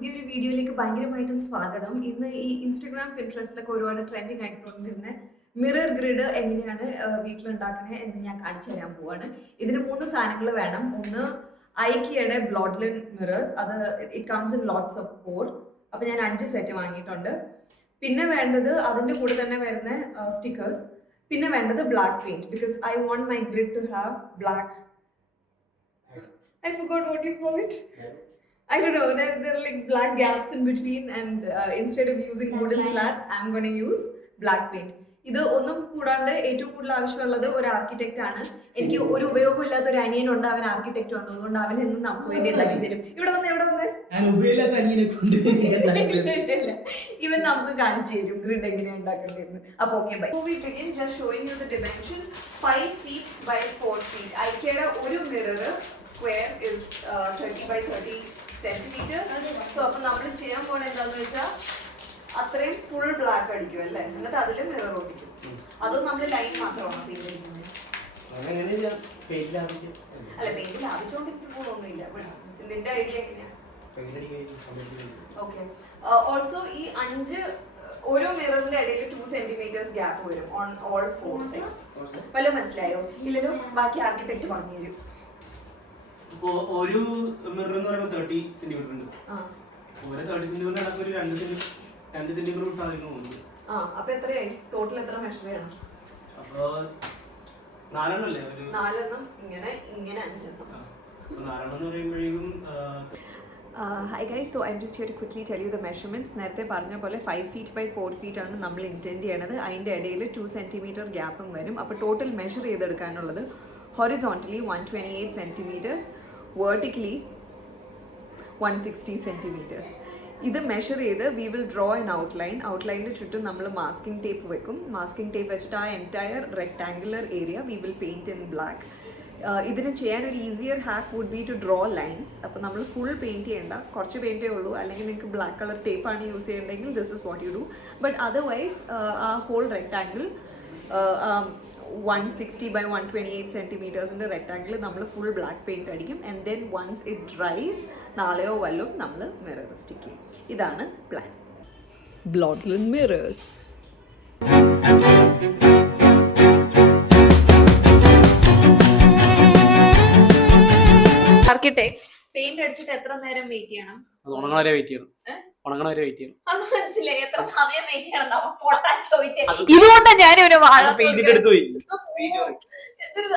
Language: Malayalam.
പുതിയൊരു വീഡിയോയിലേക്ക് ഭയങ്കരമായിട്ടും സ്വാഗതം. ഇന്ന് ഈ ഇൻസ്റ്റഗ്രാം പിൻട്രസ്റ്റിലൊക്കെ ഒരുപാട് ട്രെൻഡിങ് ആയിക്കൊണ്ടിരുന്ന മിറർ ഗ്രിഡ് എങ്ങനെയാണ് വീട്ടിലുണ്ടാക്കുന്നത് എന്ന് ഞാൻ കാണിച്ചു തരാൻ പോവാണ്. ഇതിന് 3 സാധനങ്ങൾ വേണം. ഒന്ന് ഐക്കിയുടെ ബ്ലോഡ്ലിൻ മിറേഴ്സ്, അത് it comes in lots of 4. അപ്പോൾ ഞാൻ 5 സെറ്റ് വാങ്ങിയിട്ടുണ്ട്. പിന്നെ വേണ്ടത് അതിൻ്റെ കൂടെ തന്നെ വരുന്ന സ്റ്റിക്കേഴ്സ്. പിന്നെ വേണ്ടത് black paint, because I want my grid to have black. I forgot what you call it. I don't know. There are like black gaps in between, and instead of using wooden slats, I'm going to use black paint. ഇത് ഒന്നും കൂടാണ്ട് ഏറ്റവും കൂടുതൽ ആവശ്യമുള്ളത് ഒരു ആർക്കിടെക്റ്റ് ആണ്. എനിക്ക് ഒരു ഉപയോഗമില്ലാത്ത ഒരു അനിയനുണ്ട്, അവൻ ആർക്കിടെക്റ്റ് ഉണ്ട്. അതുകൊണ്ട് അവൻ ഇന്ന് നമുക്ക് വേണ്ടി ഉണ്ടാക്കി തരും. ഇവിടെ വന്ന് ഇവൻ നമുക്ക് കാണിച്ചു തരും ഗ്രിഡ് എങ്ങനെയാണ് ഉണ്ടാക്കേണ്ടതെന്ന്. അപ്പൊ okay bye. We begin just showing you the dimensions. 5 feet by 4 feet. ഐക്കിയുടെ ഒരു mirror square is 30 by 30 centimeters. So അപ്പോൾ നമ്മൾ ചെയ്യാൻ പോണത് എന്താന്ന് വെച്ചാൽ അത്രയും ഫുൾ ബ്ലാക്ക് അടിക്കും അല്ലേ, എന്നിട്ട് അതിൽ മിറർ ഒട്ടിക്കും. അതും നമ്മൾ ലൈൻ മാത്രമാണ് പെയിന്റ് അടിക്കുന്നത്. അല്ല, പെയിന്റ് ലാഭിച്ചുകൊണ്ടിരിക്കും പോകുന്നൊന്നുമില്ല. നിന്റെ ഐഡിയ എങ്ങനെയാ? ഓക്കെ. ഓൾസോ ഈ 5 ഓരോ മിററിന്റെ ഇടയിൽ 2 centimeters ഗ്യാപ്പ് വരും ഓൺ ഓൾ 4 sides. വല്ലതും മനസ്സിലായോ? ഇല്ലല്ലോ, ബാക്കി ആർക്കിടെക്ട് പറഞ്ഞു തരും. ഒരു മിറർ എന്ന് പറയുമ്പോൾ 30 സെന്റിമീറ്റർ ഉണ്ട്. ഒരു 30 സെന്റിമീറ്റർ അടക്കം ഒരു 2 സെന്റിമീറ്റർ വിട്ടാകുന്നു. അപ്പൊ എത്രയായി ടോട്ടൽ? എത്ര മെഷർ ചെയ്യണം? അപ്പൊ 4 എണ്ണല്ലേ? 4 എണ്ണം, ഇങ്ങനെ 5 എണ്ണം. 4 എണ്ണം എന്ന് പറയുമ്പോഴേക്കും Hi guys, so I'm just here to quickly tell you the measurements. നേരത്തെ പറഞ്ഞ പോലെ 5 feet by 4 feet ആണ് നമ്മൾ ഇൻറ്റെൻഡ് ചെയ്യണത്. അതിൻ്റെ ഇടയിൽ 2 centimeter ഗ്യാപ്പും വരും. അപ്പോൾ ടോട്ടൽ മെഷർ ചെയ്തെടുക്കാനുള്ളത് horizontally 128 centimeters, vertically 160 centimeters. ഇത് മെഷർ ചെയ്ത് we will draw an outline. ഔട്ട്ലൈനിന് ചുറ്റും നമ്മൾ മാസ്കിംഗ് ടേപ്പ് വെക്കും. മാസ്കിംഗ് ടേപ്പ് വെച്ചിട്ട് ആ entire rectangular area we will paint in black. ഇതിന് ചെയ്യാൻ ഒരു easier hack would be to draw lines. അപ്പോൾ നമ്മൾ ഫുൾ പെയിൻറ്റ് ചെയ്യേണ്ട, കുറച്ച് പെയിൻറ്റേ ഉള്ളൂ. അല്ലെങ്കിൽ നിങ്ങൾക്ക് ബ്ലാക്ക് കളർ ടേപ്പാണ് യൂസ് ചെയ്യേണ്ടതെങ്കിൽ this is what you do. But otherwise ആ whole rectangle 160 by 128 centimeters rectangle നമ്മൾ ഫുൾ ബ്ലാക്ക് പെയിൻറ്റ് അടിക്കും. And then once it dries, നാളെയോ വല്ലതും നമ്മൾ മിറർ സ്റ്റിക്ക് ചെയ്യും. ഇതാണ് പ്ലാൻ. ബ്ലോഡ്ലിൻ മിറേഴ്സ്. ആർക്കിടെക്ട് പെയിന്റ് അടിച്ചിട്ട് എത്ര നേരം വെയിറ്റ് ചെയ്യണം? ഉണങ്ങണ വരെ വെയിറ്റ് ചെയ്യണം. അത് മനസ്സിലായി. എത്ര സമയം വെയിറ്റ് ചെയ്യണം? ചോദിച്ചേ. ഇതുകൊണ്ട് ഞാൻ ഒരു വാഴ പെയിന്റ് എടുത്തു പോയി. എന്തൊരു